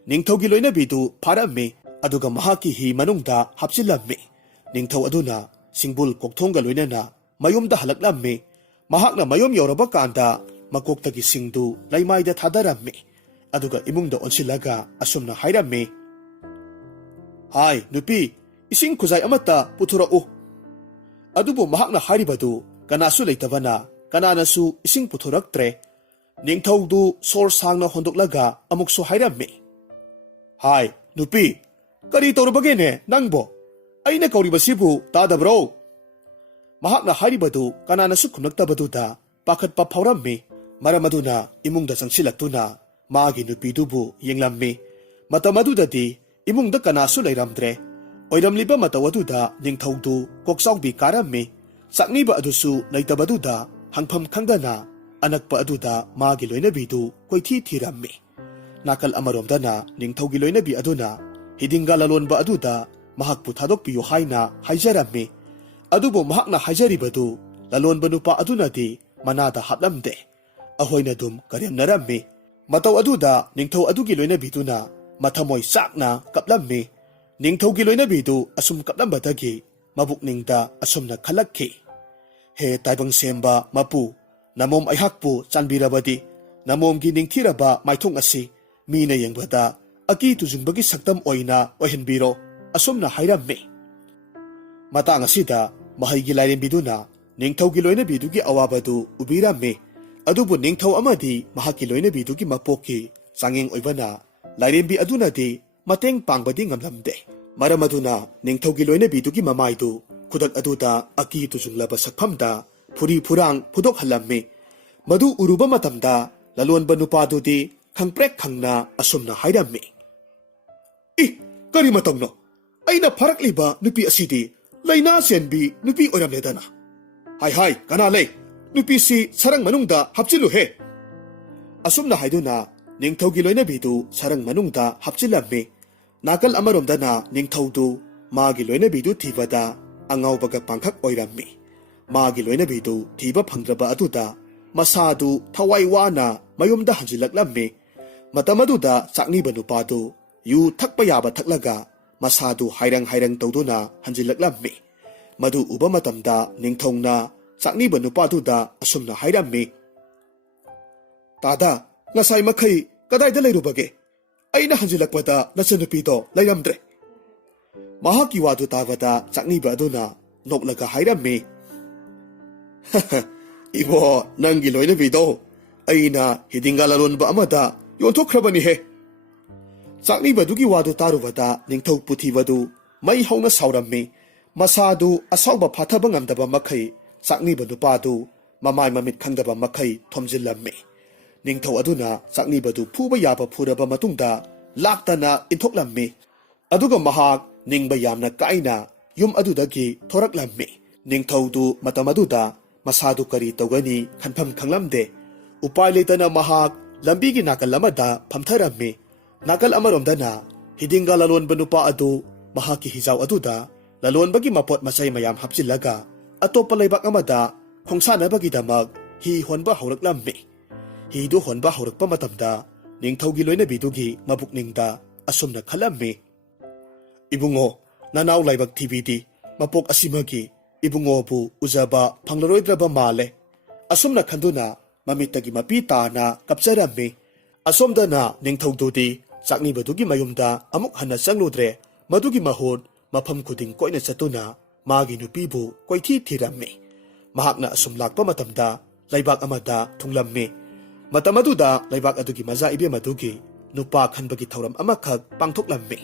ꯅꯤꯡꯊꯧꯒꯤ ꯂꯣꯏꯅꯕꯤꯗꯨ ꯐꯥꯔꯝꯃꯤ, ꯑꯗꯨꯒ ꯃꯍꯥꯛꯀꯤ ꯍꯤ ꯃꯅꯨꯡꯗ ꯍꯥꯞꯆꯤꯜꯂꯝꯃꯤ꯫ ꯅꯤꯡꯊꯧ ꯑꯗꯨꯅ ꯁꯤꯡꯕꯨꯜ ꯀꯣꯛꯊꯣꯡꯒ ꯂꯣꯏꯅꯅ ꯃꯌꯨꯝꯗ ꯍꯜꯂꯛꯂꯝꯃꯤ꯫ ꯃꯍꯥꯛꯅ ꯃꯌꯨꯝ ꯌꯧꯔꯕ ꯀꯥꯟꯗ ꯃꯀꯣꯛꯇꯒꯤ ꯁꯤꯡꯗꯨ ꯂꯩꯃꯥꯏꯗ ꯊꯥꯗꯔꯝꯃꯤ꯫ ꯑꯗꯨꯒ ꯏꯃꯨꯡꯗ ꯑꯣꯟꯁꯤꯜꯂꯒ ꯑꯁꯨꯝꯅ ꯍꯥꯏꯔꯝꯃꯤ꯫ ꯍꯥꯏ ꯅꯨꯄꯤ, ꯏꯁꯤꯡ ꯈꯨꯖꯥꯏ ꯑꯃꯠꯇ ꯄꯨꯊꯣꯔꯛꯎ꯫ ꯑꯗꯨꯕꯨ ꯃꯍꯥꯛꯅ ꯍꯥꯏꯔꯤꯕꯗꯨ ꯀꯅꯥꯁꯨ ꯂꯩꯇꯕꯅ ꯀꯅꯥꯅꯁꯨ ꯏꯁꯤꯡ ꯄꯨꯊꯣꯔꯛꯇ꯭ꯔꯦ꯫ ꯅꯤꯡꯊꯧꯗꯨ ꯁꯣꯔ ꯁꯥꯡꯅ ꯍꯣꯟꯗꯣꯛꯂꯒ ꯑꯃꯨꯛꯁꯨ ꯍꯥꯏꯔꯝꯃꯤ꯫ ꯍꯥꯏ ꯅꯨꯄꯤ, ꯀꯔꯤ ꯇꯧꯔꯕꯒꯦꯅꯦ ꯅꯪꯕꯣ? ꯑꯩꯅ ꯀꯧꯔꯤꯕꯁꯤꯕꯨ ꯇꯥꯗꯕ꯭ꯔꯣ? ꯃꯍꯥꯛꯅ ꯍꯥꯏꯔꯤꯕꯗꯨ ꯀꯅꯥꯅꯁꯨ ꯈꯨꯝꯂꯛꯇꯕꯗꯨꯗ ꯄꯥꯈꯠꯄ ꯐꯥꯎꯔꯝꯃꯤ꯫ ꯃꯔꯝ ꯑꯗꯨꯅ ꯏꯃꯨꯡꯗ ꯆꯪꯁꯤꯜꯂꯛꯇꯨꯅ ꯃꯥꯒꯤ ꯅꯨꯄꯤꯗꯨꯕꯨ ꯌꯦꯡꯂꯝꯃꯤ꯫ ꯃꯇꯝ ꯑꯗꯨꯗꯗꯤ ꯏꯃꯨꯡꯗ ꯀꯅꯥꯁꯨ ꯂꯩꯔꯝꯗ꯭ꯔꯦ꯫ ꯑꯣꯏꯔꯝꯂꯤꯕ ꯃꯇꯧ ꯑꯗꯨꯗ ꯅꯤꯡꯊꯧꯗꯨ ꯀꯣꯛꯆꯥꯎꯕꯤ ꯀꯥꯔꯝꯃꯤ꯫ ꯆꯥꯛꯅꯤꯕ ꯑꯗꯨꯁꯨ ꯂꯩꯇꯕꯗꯨꯗ ꯍꯪꯐꯝ ꯈꯪꯗꯅ ꯑꯅꯛꯄ ꯑꯗꯨꯗ ꯃꯥꯒꯤ ꯂꯣꯏꯅꯕꯤꯗꯨ ꯀꯣꯏꯊꯤ ꯊꯤꯔꯝꯃꯤ꯫ ꯅꯥꯀꯜ ꯑꯃꯔꯣꯝꯗꯅ ꯅꯤꯡꯊꯧꯒꯤ ꯂꯣꯏꯅꯕꯤ ꯑꯗꯨꯅ ꯍꯤꯗꯤꯡꯒꯥ ꯂꯂꯣꯟꯕ ꯑꯗꯨꯗ ꯃꯍꯥꯛꯄꯨ ꯊꯥꯗꯣꯛꯄꯤꯌꯨ ꯍꯥꯏꯅ ꯍꯥꯏꯖꯔꯝꯃꯤ꯫ ꯑꯗꯨꯕꯨ ꯃꯍꯥꯛꯅ ꯍꯥꯏꯖꯔꯤꯕꯗꯨ ꯂꯂꯣꯟꯕ ꯅꯨꯄꯥ ꯑꯗꯨꯅꯗꯤ ꯃꯅꯥꯗ ꯍꯥꯞꯂꯝꯗꯦ꯫ ꯑꯍꯣꯏꯅ ꯑꯗꯨꯝ ꯀꯔꯦꯝꯅꯔꯝꯃꯤ꯫ ꯃꯇꯧ ꯑꯗꯨꯗ ꯅꯤꯡꯊꯧ ꯑꯗꯨꯒꯤ ꯂꯣꯏꯅꯕꯤꯗꯨꯅ ꯃꯊꯃꯣꯏ ꯆꯥꯛꯅ ꯀꯞꯂꯝꯃꯤ꯫ ꯅꯤꯡꯊꯧꯒꯤ ꯂꯣꯏꯅꯕꯤꯗꯨ ꯑꯁꯨꯝ ꯀꯞꯂꯝꯕꯗꯒꯤ ꯃꯕꯨꯛꯅꯤꯡꯗ ꯑꯁꯨꯝꯅ ꯈꯜꯂꯛꯈꯤ꯫ ꯍꯦ ꯇꯥꯏꯕꯪ ꯁꯦꯝꯕ ꯃꯄꯨ, ꯅꯃꯣꯝ ꯑꯩꯍꯥꯛꯄꯨ ꯆꯥꯟꯕꯤꯔꯕꯗꯤ ꯅꯃꯣꯝꯒꯤ ꯅꯤꯡꯊꯤꯔꯕ ꯃꯥꯏꯊꯣꯡ ꯑꯁꯤ ꯃꯤꯅ ꯌꯦꯡꯕꯗ ꯑꯀꯤ ꯇꯨꯖꯨꯡꯕꯒꯤ ꯁꯛꯇꯝ ꯑꯣꯏꯅ ꯑꯣꯏꯍꯟꯕꯤꯔꯣ, ꯑꯁꯨꯝꯅ ꯍꯥꯏꯔꯝꯃꯤ꯫ ꯃꯇꯥꯡ ꯑꯁꯤꯗ ꯃꯍꯩꯒꯤ ꯂꯥꯏꯔꯦꯝꯕꯤꯗꯨꯅ ꯅꯤꯡꯊꯧꯒꯤ ꯂꯣꯏꯅꯕꯤꯗꯨꯒꯤ ꯑꯋꯥꯕꯗꯨ ꯎꯕꯤꯔꯝꯃꯤ꯫ ꯑꯗꯨꯕꯨ ꯅꯤꯡꯊꯧ ꯑꯃꯗꯤ ꯃꯍꯥꯛꯀꯤ ꯂꯣꯏꯅꯕꯤꯗꯨꯒꯤ ꯃꯄꯣꯛꯀꯤ ꯆꯥꯡꯌꯦꯡ ꯑꯣꯏꯕꯅ ꯂꯥꯏꯔꯦꯝꯕꯤ ꯑꯗꯨꯅꯗꯤ ꯃꯇꯦꯡ ꯄꯥꯡꯕꯗꯤ ꯉꯝꯂꯝꯗꯦ꯫ ꯃꯔꯝ ꯑꯗꯨꯅ ꯅꯤꯡꯊꯧꯒꯤ ꯂꯣꯏꯅꯕꯤꯗꯨꯒꯤ ꯃꯃꯥꯏꯗꯨ ꯈꯨꯗꯛ ꯑꯗꯨꯗ ꯑꯀꯤ ꯇꯨꯖꯨꯡꯂꯕ ꯁꯛꯐꯝꯗ ꯐꯨꯔꯤ ꯐꯨꯔꯥꯡ ꯐꯨꯗꯣꯛꯍꯜꯂꯝꯃꯤ꯫ ꯃꯗꯨ ꯎꯔꯨꯕ ꯃꯇꯝꯗ ꯂꯂꯣꯟꯕ ꯅꯨꯄꯥꯗꯨꯗꯤ ꯈꯪꯄ꯭ꯔꯦꯛ ꯈꯪꯅ ꯑꯁꯨꯝꯅ ꯍꯥꯏꯔꯝꯃꯤ꯫ ꯀꯔꯤ ꯃꯇꯧꯅꯣ? ꯑꯩꯅ ꯐꯥꯔꯛꯂꯤꯕ ꯅꯨꯄꯤ ꯑꯁꯤꯗꯤ ꯂꯩꯅꯥ ꯆꯦꯟꯕꯤ ꯅꯨꯄꯤ ꯑꯣꯏꯔꯝꯂꯦꯗꯅ꯫ ꯍꯥꯏ ꯀꯅꯥ ꯂꯩ? ꯅꯨꯄꯤꯁꯤ ꯁꯔꯪ ꯃꯅꯨꯡꯗ ꯍꯥꯞꯆꯤꯜꯂꯨꯍꯦ꯫ ꯑꯁꯨꯝꯅ ꯍꯥꯏꯗꯨꯅ ꯅꯤꯡꯊꯧꯒꯤ ꯂꯣꯏꯅꯕꯤꯗꯨ ꯁꯔꯪ ꯃꯅꯨꯡꯗ ꯍꯥꯞꯆꯤꯜꯂꯝꯃꯤ꯫ ꯅꯥꯀꯜ ꯑꯃꯔꯣꯝꯗꯅ ꯅꯤꯡꯊꯧꯗꯨ ꯃꯥꯒꯤ ꯂꯣꯏꯅꯕꯤꯗꯨ ꯊꯤꯕꯗ ꯑꯉꯥꯎꯕꯒ ꯄꯥꯡꯈꯛ ꯑꯣꯏꯔꯝꯃꯤ꯫ ꯃꯥꯒꯤ ꯂꯣꯏꯅꯕꯤꯗꯨ ꯊꯤꯕ ꯐꯪꯗ꯭ꯔꯕ ꯑꯗꯨꯗ ꯃꯁꯥꯗꯨ ꯊꯋꯥꯏ ꯋꯥꯅ ꯃꯌꯨꯝꯗ ꯍꯟꯖꯤꯜꯂꯛꯂꯝꯃꯤ꯫ ꯃꯇꯝ ꯑꯗꯨꯗ ꯆꯥꯛꯅꯤꯕ ꯅꯨꯄꯥꯗꯨ ꯌꯨ ꯊꯛꯄ ꯌꯥꯕ ꯊꯛꯂꯒ ꯃꯁꯥꯗꯨ ꯍꯥꯏꯔꯪ ꯍꯥꯏꯔꯪ ꯇꯧꯗꯨꯅ ꯍꯟꯖꯤꯜꯂꯛꯂꯝꯃꯤ꯫ ꯃꯗꯨ ꯎꯕ ꯃꯇꯝꯗ ꯅꯤꯡꯊꯧꯅ ꯆꯥꯛꯅꯤꯕ ꯅꯨꯄꯥꯗꯨꯗ ꯑꯁꯨꯝꯅ ꯍꯥꯏꯔꯝꯃꯤ, "ꯇꯥꯗ, ꯉꯁꯥꯏ ꯃꯈꯩ ꯀꯗꯥꯏꯗ ꯂꯩꯔꯨꯕꯒꯦ? ꯑꯩꯅ ꯍꯟꯖꯤꯜꯂꯛꯄꯗ ꯅꯆꯟꯅꯨꯄꯤꯗꯣ ꯂꯩꯔꯝꯗ꯭ꯔꯦ." ꯃꯍꯥꯛꯀꯤ ꯋꯥꯗꯨ ꯇꯥꯕꯗ ꯆꯥꯛꯅꯤꯕ ꯑꯗꯨꯅ ꯅꯣꯛꯂꯒ ꯍꯥꯏꯔꯝꯃꯤ, "ꯏꯕꯣ, ꯅꯪꯒꯤ ꯂꯣꯏꯅꯕꯤꯗꯣ ꯑꯩꯅ ꯍꯤꯗꯤꯡꯒꯥ ꯂꯂꯣꯟꯕ ꯑꯃꯗ ꯌꯣꯟꯊꯣꯛꯈ꯭ꯔꯕꯅꯤꯍꯦ." ꯆꯥꯛꯅꯤꯕꯗꯨꯒꯤ ꯋꯥꯗꯨ ꯇꯥꯔꯨꯕꯗ ꯅꯤꯡꯊꯧ ꯄꯨꯊꯤꯕꯗꯨ ꯃꯩ ꯍꯧꯅ ꯁꯥꯎꯔꯝꯃꯤ꯫ ꯃꯁꯥꯗꯨ ꯑꯁꯥꯎꯕ ꯐꯥꯊꯕ ꯉꯝꯗꯕ ꯃꯈꯩ ꯆꯥꯛꯅꯤꯕ ꯅꯨꯄꯥꯗꯨ ꯃꯃꯥꯏ ꯃꯃꯤꯠ ꯈꯪꯗꯕ ꯃꯈꯩ ꯊꯣꯝꯖꯤꯜꯂꯝꯃꯤ꯫ ꯅꯤꯡꯊꯧ ꯑꯗꯨꯅ ꯆꯥꯛꯅꯤꯕꯗꯨ ꯐꯨꯕ ꯌꯥꯕ ꯐꯨꯔꯕ ꯃꯇꯨꯡꯗ ꯂꯥꯛꯇꯅ ꯏꯟꯊꯣꯛꯂꯝꯃꯤ꯫ ꯑꯗꯨꯒ ꯃꯍꯥꯛ ꯅꯤꯡꯕ ꯌꯥꯝꯅ ꯀꯥꯏꯅ ꯌꯨꯝ ꯑꯗꯨꯗꯒꯤ ꯊꯣꯔꯛꯂꯝꯃꯤ꯫ ꯅꯤꯡꯊꯧꯗꯨ ꯃꯇꯝ ꯑꯗꯨꯗ ꯃꯁꯥꯗꯨ ꯀꯔꯤ ꯇꯧꯒꯅꯤ ꯈꯟꯐꯝ ꯈꯪꯂꯝꯗꯦ꯫ ꯎꯄꯥꯏ ꯂꯩꯇꯅ ꯃꯍꯥꯛ ꯂꯝꯕꯤꯒꯤ ꯅꯥꯀꯜ ꯑꯃꯗ ꯐꯝꯊꯔꯝꯃꯤ꯫ ꯅꯥꯀꯜ ꯑꯃꯔꯣꯝꯗꯅ ꯍꯤꯗꯤꯡꯒꯥ ꯂꯂꯣꯟꯕ ꯅꯨꯄꯥ ꯑꯗꯨ ꯃꯍꯥꯛꯀꯤ ꯍꯤꯖꯥꯎ ꯑꯗꯨꯗ ꯂꯂꯣꯟꯕꯒꯤ ꯃꯄꯣꯠ ꯃꯆꯩ ꯃꯌꯥꯝ ꯍꯥꯞꯆꯤꯜꯂꯒ ꯑꯇꯣꯞꯄ ꯂꯩꯕꯥꯛ ꯑꯃꯗ ꯈꯣꯡꯁꯥꯅꯕꯒꯤꯗꯃꯛ ꯍꯤ ꯍꯣꯟꯕ ꯍꯧꯔꯛꯂꯝꯃꯤ꯫ ꯍꯤꯗꯨ ꯍꯣꯟꯕ ꯍꯧꯔꯛꯄ ꯃꯇꯝꯗ ꯅꯤꯡꯊꯧꯒꯤ ꯂꯣꯏꯅꯕꯤꯗꯨꯒꯤ ꯃꯕꯨꯛꯅꯤꯡꯗ ꯑꯁꯨꯝꯅ ꯈꯜꯂꯝꯃꯤ, "ꯏꯕꯨꯡꯉꯣ, ꯅꯅꯥꯎ ꯂꯥꯏꯕꯛ ꯊꯤꯕꯤꯗꯤ ꯃꯄꯣꯛ ꯑꯁꯤꯃꯒꯤ ꯏꯕꯨꯡꯉꯣꯕꯨ ꯎꯖꯕ ꯐꯪꯂꯔꯣꯏꯗ꯭ꯔꯕ ꯃꯥꯜꯂꯦ." ꯑꯁꯨꯝꯅ ꯈꯟꯗꯨꯅ ꯃꯃꯤꯠꯇꯒꯤ ꯃꯄꯤ ꯇꯥꯅ ꯀꯞꯆꯔꯝꯃꯤ꯫ ꯑꯁꯣꯝꯗꯅ ꯅꯤꯡꯊꯧꯗꯨꯗꯤ ꯆꯥꯛꯅꯤꯕꯗꯨꯒꯤ ꯃꯌꯨꯝꯗ ꯑꯃꯨꯛ ꯍꯟꯅ ꯆꯪꯂꯨꯗ꯭ꯔꯦ꯫ ꯃꯗꯨꯒꯤ ꯃꯍꯨꯠ ꯃꯐꯝ ꯈꯨꯗꯤꯡ ꯀꯣꯏꯅ ꯆꯠꯇꯨꯅ ꯃꯥꯒꯤ ꯅꯨꯄꯤꯕꯨ ꯀꯣꯏꯊꯤ ꯊꯤꯔꯝꯃꯤ꯫ ꯃꯍꯥꯛꯅ ꯑꯁꯨꯝ ꯂꯥꯛꯄ ꯃꯇꯝꯗ ꯂꯩꯕꯥꯛ ꯑꯃꯗ ꯊꯨꯡꯂꯝꯃꯤ꯫ ꯃꯇꯝ ꯑꯗꯨꯗ ꯂꯩꯕꯥꯛ ꯑꯗꯨꯒꯤ ꯃꯆꯥ ꯏꯕꯦꯝ ꯑꯗꯨꯒꯤ ꯅꯨꯄꯥ ꯈꯟꯕꯒꯤ ꯊꯧꯔꯝ ꯑꯃꯈꯛ ꯄꯥꯡꯊꯣꯛꯂꯝꯃꯤ꯫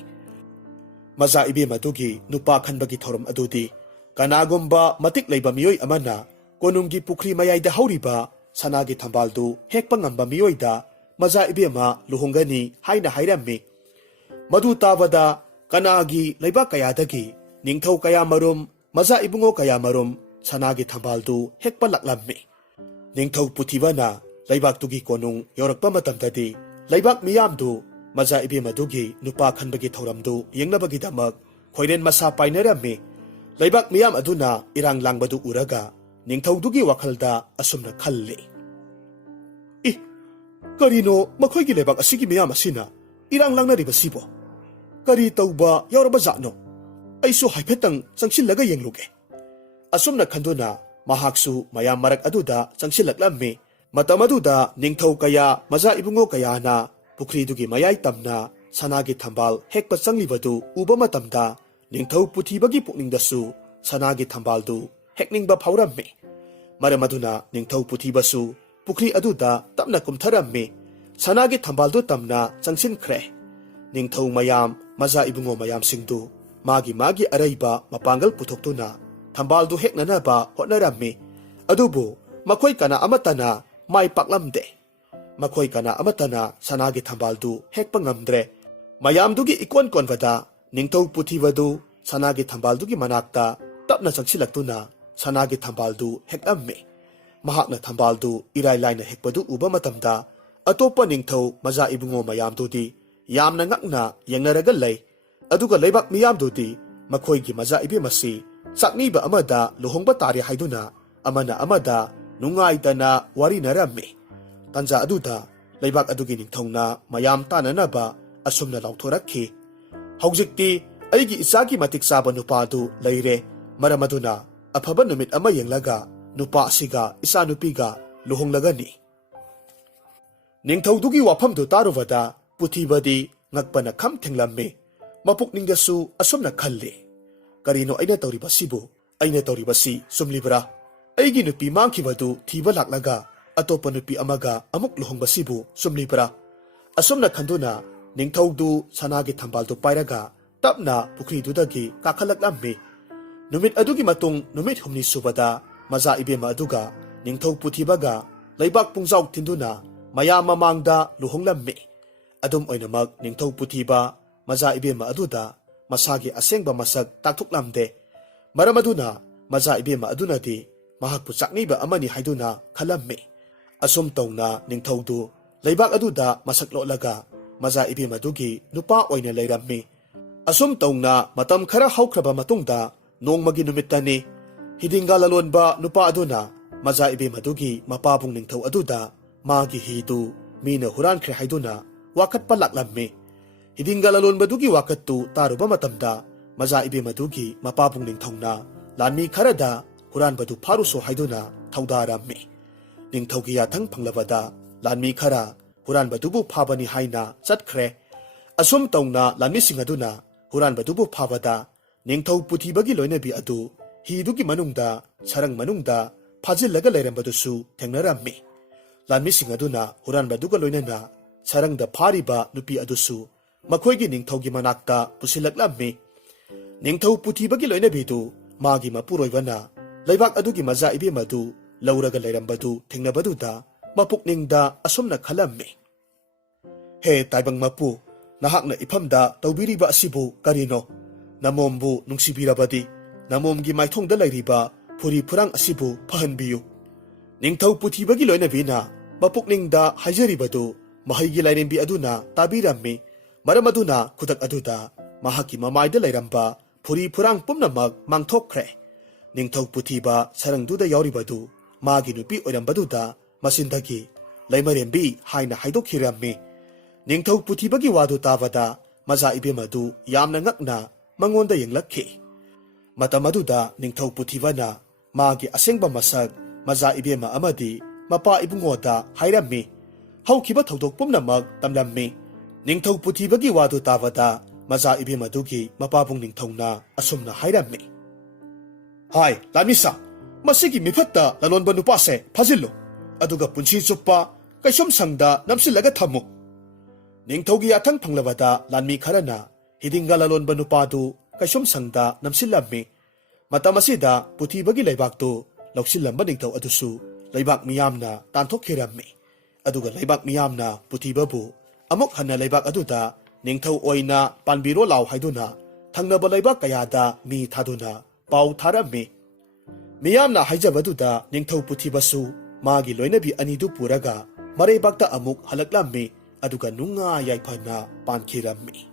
ꯃꯆꯥ ꯏꯕꯦꯝ ꯑꯗꯨꯒꯤ ꯅꯨꯄꯥ ꯈꯟꯕꯒꯤ ꯊꯧꯔꯝ ꯑꯗꯨꯗꯤ ꯀꯅꯥꯒꯨꯝꯕ ꯃꯇꯤꯛ ꯂꯩꯕ ꯃꯤꯑꯣꯏ ꯑꯃꯅ ꯀꯣꯅꯨꯡꯒꯤ ꯄꯨꯈ꯭ꯔꯤ ꯃꯌꯥꯏꯗ ꯍꯧꯔꯤꯕ ꯁꯅꯥꯒꯤ ꯊꯝꯕꯥꯜꯗꯨ ꯍꯦꯛꯄ ꯉꯝꯕ ꯃꯤꯑꯣꯏꯗ ꯃꯆꯥ ꯏꯕꯦꯝꯃ ꯂꯨꯍꯣꯡꯒꯅꯤ ꯍꯥꯏꯅ ꯍꯥꯏꯔꯝꯃꯤ꯫ ꯃꯗꯨ ꯇꯥꯕꯗ ꯀꯅꯥꯒꯤ ꯂꯩꯕꯥꯛ ꯀꯌꯥꯗꯒꯤ ꯅꯤꯡꯊꯧ ꯀꯌꯥꯃꯔꯨꯝ, ꯃꯆꯥ ꯏꯕꯨꯡꯉꯣ ꯀꯌꯥꯃꯔꯨꯝ ꯁꯅꯥꯒꯤ ꯊꯝꯕꯥꯜꯗꯨ ꯍꯦꯛꯄ ꯂꯥꯛꯂꯝꯃꯤ꯫ ꯅꯤꯡꯊꯧ ꯄꯨꯊꯤꯕꯅ ꯂꯩꯕꯥꯛꯇꯨꯒꯤ ꯀꯣꯅꯨꯡ ꯌꯧꯔꯛꯄ ꯃꯇꯝꯗꯗꯤ ꯂꯩꯕꯥꯛ ꯃꯤꯌꯥꯝꯗꯨ ꯃꯆꯥ ꯏꯕꯦꯝ ꯑꯗꯨꯒꯤ ꯅꯨꯄꯥ ꯈꯟꯕꯒꯤ ꯊꯧꯔꯝꯗꯨ ꯌꯦꯡꯅꯕꯒꯤꯗꯃꯛ ꯈꯣꯏꯔꯦꯟ ꯃꯁꯥ ꯄꯥꯏꯅꯔꯝꯃꯤ꯫ ꯂꯩꯕꯥꯛ ꯃꯤꯌꯥꯝ ꯑꯗꯨꯅ ꯏꯔꯥꯡ ꯂꯥꯡꯕꯗꯨ ꯎꯔꯒ ꯅꯤꯡꯊꯧꯗꯨꯒꯤ ꯋꯥꯈꯜꯗ ꯑꯁꯨꯝꯅ ꯈꯜꯂꯤ, "ꯀꯔꯤꯅꯣ ꯃꯈꯣꯏꯒꯤ ꯂꯩꯕꯥꯛ ꯑꯁꯤꯒꯤ ꯃꯤꯌꯥꯝ ꯑꯁꯤꯅ ꯏꯔꯥꯡ ꯂꯥꯡꯅꯔꯤꯕꯁꯤꯕꯣ? ꯀꯔꯤ ꯇꯧꯕ ꯌꯥꯎꯔꯕ ꯖꯥꯠꯅꯣ? ꯑꯩꯁꯨ ꯍꯥꯏꯐꯦꯠꯇꯪ ꯆꯪꯁꯤꯜꯂꯒ ꯌꯦꯡꯂꯨꯒꯦ." ꯑꯁꯨꯝꯅ ꯈꯟꯗꯨꯅ ꯃꯍꯥꯛꯁꯨ ꯃꯌꯥꯝ ꯃꯔꯛ ꯑꯗꯨꯗ ꯆꯪꯁꯤꯜꯂꯛꯂꯝꯃꯤ꯫ ꯃꯇꯝ ꯑꯗꯨꯗ ꯅꯤꯡꯊꯧ ꯀꯌꯥ, ꯃꯆꯥ ꯏꯕꯨꯡꯉꯣ ꯀꯌꯥꯅ ꯄꯨꯈ꯭ꯔꯤꯗꯨꯒꯤ ꯃꯌꯥꯏ ꯇꯝꯅ ꯁꯅꯥꯒꯤ ꯊꯝꯕꯥꯜ ꯍꯦꯛꯄ ꯆꯪꯂꯤꯕꯗꯨ ꯎꯕ ꯃꯇꯝꯗ ꯅꯤꯡꯊꯧ ꯄꯨꯊꯤꯕꯒꯤ ꯄꯨꯛꯅꯤꯡꯗꯁꯨ ꯁꯅꯥꯒꯤ ꯊꯝꯕꯥꯜꯗꯨ ꯍꯦꯛꯅꯤꯡꯕ ꯐꯥꯎꯔꯝꯃꯤ꯫ ꯃꯔꯝ ꯑꯗꯨꯅ ꯅꯤꯡꯊꯧ ꯄꯨꯊꯤꯕꯁꯨ ꯄꯨꯈ꯭ꯔꯤ ꯑꯗꯨꯗ ꯇꯞꯅ ꯀꯨꯝꯊꯔꯝꯃꯤ꯫ ꯁꯅꯥꯒꯤ ꯊꯝꯕꯥꯜꯗꯨ ꯇꯝꯅ ꯆꯪꯁꯤꯟꯈ꯭ꯔꯦ꯫ ꯅꯤꯡꯊꯧ ꯃꯌꯥꯝ, ꯃꯆꯥ ꯏꯕꯨꯡꯉꯣ ꯃꯌꯥꯝꯁꯤꯡꯗꯨ ꯃꯥꯒꯤ ꯃꯥꯒꯤ ꯑꯔꯩꯕ ꯃꯄꯥꯡꯒꯜ ꯄꯨꯊꯣꯛꯇꯨꯅ ꯊꯝꯕꯥꯜꯗꯨ ꯍꯦꯛꯅꯅꯕ ꯍꯣꯠꯅꯔꯝꯃꯤ꯫ ꯑꯗꯨꯕꯨ ꯃꯈꯣꯏ ꯀꯅꯥ ꯑꯃꯠꯇꯅ ꯃꯥꯏ ꯄꯥꯛꯂꯝꯗꯦ꯫ ꯃꯈꯣꯏ ꯀꯅꯥ ꯑꯃꯠꯇꯅ ꯁꯅꯥꯒꯤ ꯊꯝꯕꯥꯜꯗꯨ ꯍꯦꯛꯄ ꯉꯝꯗ꯭ꯔꯦ꯫ ꯃꯌꯥꯝꯗꯨꯒꯤ ꯏꯀꯣꯟ ꯀꯣꯟꯕꯗ ꯅꯤꯡꯊꯧ ꯄꯨꯊꯤꯕꯗꯨ ꯁꯅꯥꯒꯤ ꯊꯝꯕꯥꯜꯗꯨꯒꯤ ꯃꯅꯥꯛꯇ ꯇꯞꯅ ꯆꯪꯁꯤꯜꯂꯛꯇꯨꯅ ꯁꯅꯥꯒꯤ ꯊꯝꯕꯥꯜꯗꯨ ꯍꯦꯛꯂꯝꯃꯤ꯫ ꯃꯍꯥꯛꯅ ꯊꯝꯕꯥꯜꯗꯨ ꯏꯔꯥꯏ ꯂꯥꯏꯅ ꯍꯦꯛꯄꯗꯨ ꯎꯕ ꯃꯇꯝꯗ ꯑꯇꯣꯞꯄ ꯅꯤꯡꯊꯧ, ꯃꯆꯥ ꯏꯕꯨꯡꯉꯣ ꯃꯌꯥꯝꯗꯨꯗꯤ ꯌꯥꯝꯅ ꯉꯛꯅ ꯌꯦꯡꯅꯔꯒ ꯂꯩ꯫ ꯑꯗꯨꯒ ꯂꯩꯕꯥꯛ ꯃꯤꯌꯥꯝꯗꯨꯗꯤ ꯃꯈꯣꯏꯒꯤ ꯃꯆꯥ ꯏꯕꯦꯝ ꯑꯁꯤ ꯆꯥꯛꯅꯤꯕ ꯑꯃꯗ ꯂꯨꯍꯣꯡꯕ ꯇꯥꯔꯦ ꯍꯥꯏꯗꯨꯅ ꯑꯃꯅ ꯑꯃꯗ ꯅꯨꯡꯉꯥꯏꯇꯅ ꯋꯥꯔꯤꯅꯔꯝꯃꯤ꯫ ꯇꯥꯟꯖꯥ ꯑꯗꯨꯗ ꯂꯩꯕꯥꯛ ꯑꯗꯨꯒꯤ ꯅꯤꯡꯊꯧꯅ ꯃꯌꯥꯝ ꯇꯥꯅꯅꯕ ꯑꯁꯨꯝꯅ ꯂꯥꯎꯊꯣꯔꯛꯈꯤ, "ꯍꯧꯖꯤꯛꯇꯤ ꯑꯩꯒꯤ ꯏꯆꯥꯒꯤ ꯃꯇꯤꯛ ꯆꯥꯕ ꯅꯨꯄꯥꯗꯨ ꯂꯩꯔꯦ꯫ ꯃꯔꯝ ꯑꯗꯨꯅ ꯑꯐꯕ ꯅꯨꯃꯤꯠ ꯑꯃ ꯌꯦꯡꯂꯒ ꯅꯨꯄꯥ ꯑꯁꯤꯒ ꯏꯆꯥꯅꯨꯄꯤꯒ ꯂꯨꯍꯣꯡꯂꯒꯅꯤ." ꯅꯤꯡꯊꯧꯗꯨꯒꯤ ꯋꯥꯐꯝꯗꯨ ꯇꯥꯔꯨꯕꯗ ꯄꯨꯊꯤꯕꯗꯤ ꯉꯛꯄꯅ ꯈꯝ ꯊꯦꯡꯂꯝꯃꯤ꯫ ꯃꯄꯨꯛꯅꯤꯡꯗꯁꯨ ꯑꯁꯨꯝꯅ ꯈꯜꯂꯤ, "ꯀꯔꯤꯅꯣ ꯑꯩꯅ ꯇꯧꯔꯤꯕꯁꯤꯕꯨ? ꯑꯩꯅ ꯇꯧꯔꯤꯕꯁꯤ ꯆꯨꯝꯂꯤꯕ꯭ꯔꯥ? ꯑꯩꯒꯤ ꯅꯨꯄꯤ ꯃꯥꯡꯈꯤꯕꯗꯨ ꯊꯤꯕ ꯂꯥꯛꯂꯒ ꯑꯇꯣꯞꯄ ꯅꯨꯄꯤ ꯑꯃꯒ ꯑꯃꯨꯛ ꯂꯨꯍꯣꯡꯕꯁꯤꯕꯨ ꯆꯨꯝꯂꯤꯕ꯭ꯔꯥ?" ꯑꯁꯨꯝꯅ ꯈꯟꯗꯨꯅ ꯅꯤꯡꯊꯧꯗꯨ ꯁꯅꯥꯒꯤ ꯊꯝꯕꯥꯜꯗꯨ ꯄꯥꯏꯔꯒ ꯇꯞꯅ ꯄꯨꯈ꯭ꯔꯤꯗꯨꯗꯒꯤ ꯀꯥꯈꯠꯂꯛꯂꯝꯃꯤ꯫ ꯅꯨꯃꯤꯠ ꯑꯗꯨꯒꯤ ꯃꯇꯨꯡ ꯅꯨꯃꯤꯠ ꯍꯨꯝꯅꯤ ꯁꯨꯕꯗ ꯃꯆꯥ ꯏꯕꯦꯝ ꯑꯗꯨꯒ ꯅꯤꯡꯊꯧ ꯄꯨꯊꯤꯕꯒ ꯂꯩꯕꯥꯛ ꯄꯨꯡꯖꯥꯎ ꯊꯤꯟꯗꯨꯅ ꯃꯌꯥꯝ ꯃꯃꯥꯡꯗ ꯂꯨꯍꯣꯡꯂꯝꯃꯤ꯫ ꯑꯗꯨꯝ ꯑꯣꯏꯅꯃꯛ ꯅꯤꯡꯊꯧ ꯄꯨꯊꯤꯕ ꯃꯆꯥ ꯏꯕꯦꯝ ꯑꯗꯨꯗ ꯃꯁꯥꯒꯤ ꯑꯁꯦꯡꯕ ꯃꯁꯛ ꯇꯥꯛꯊꯣꯛꯂꯝꯗꯦ꯫ ꯃꯔꯝ ꯑꯗꯨꯅ ꯃꯆꯥ ꯏꯕꯦꯝ ꯑꯗꯨꯅꯗꯤ ꯃꯍꯥꯛꯄꯨ ꯆꯥꯛꯅꯤꯕ ꯑꯃꯅꯤ ꯍꯥꯏꯗꯨꯅ ꯈꯜꯂꯝꯃꯤ꯫ ꯑꯁꯨꯝ ꯇꯧꯅ ꯅꯤꯡꯊꯧꯗꯨ ꯂꯩꯕꯥꯛ ꯑꯗꯨꯗ ꯃꯁꯛ ꯂꯣꯠꯂꯒ ꯃꯆꯥ ꯏꯕꯦꯝ ꯑꯗꯨꯒꯤ ꯅꯨꯄꯥ ꯑꯣꯏꯅ ꯂꯩꯔꯝꯃꯤ꯫ Asum tauna matam khara haukraba matungda nongmagi numittani hidinga lalonba nupa aduna maza ibe madugi mapabung ningthau aduda magi hidu mina huran khre haiduna wakat palaklammi hidinga lalonbadugi wakattu taruba matamda maza ibe madugi mapabung ningthauna lanmi kharada huran badu pharuso haiduna thaudarammi ningthaugi yathang phanglabada lanmi khara huran badubu phabani haina chatkhre asum tauna lanmi singaduna huran badubu phabada ningthau puthibagi loinabi adu hidugi manungda sarang manungda 파질라가 레람바두수 탱나람미 란미싱 아두나 후란 바두가 로이나나 사랑다 파리바 누피 아두수 마코이기 닝터기 마낙다 부실락람미 닝터 부티바기 로이나비두 마기 마푸로이바나 레박 아두기 마자 이비 마두 라우라가 레람바두 탱나바두다 마폭닝다 아솜나 칼람미 헤 타이방 마푸 나학나 이팜다 떠비리바 아시부 까리노 나몸부 눅시비라바디 나몸기 마이통다 라이리바 Puri purang asibu pahanbiyu. Ningthau puthibagi loinabina mapukningda hajaribadu mahaygi lairimbi aduna tabirammi maram aduna kudak aduda mahaki mamaida lairamba puri purang pumnamak mangthokre. Ningthau puthiba sarangduda yauribadu magi nupi oirambaduda masindagi laimarembi haina haidokhirammi. Ningthau puthibagi wadu tavada maza ibemadu yamna ngakna mangonda yenglakhi. Matamaduda ningthau puthibana magi asengba masak maza ibema amadi mapa ibungoda hairammi haukiba thodok pumnamak tamlammi ningthau puthibagi wadu tavada maza ibema dugi mapabung ningthauna asumna hairammi hai lamisa masigi mifatta lalonba nupase phajillo aduga punsi chuppa kaisum sangda namsilaga thamu ningthaugi athang phanglabada lanmi kharana hidinga lalonba nupadu kaisum sangda namsilammi Matamasida puthibagi laibakto lausilamba ningthau adusu laibak miyamna tanthokhirammi aduga laibak miyamna puthibabu amok hanna laibak aduda ningthau oina panbiro law haiduna thangnaba laibak kayada mi thaduna pau tharammi miyamna haijabaduda ningthau puthibasu magi loinabi anidu puraga mareibakta amuk halaklammi aduga nunga yaifana pankhirammi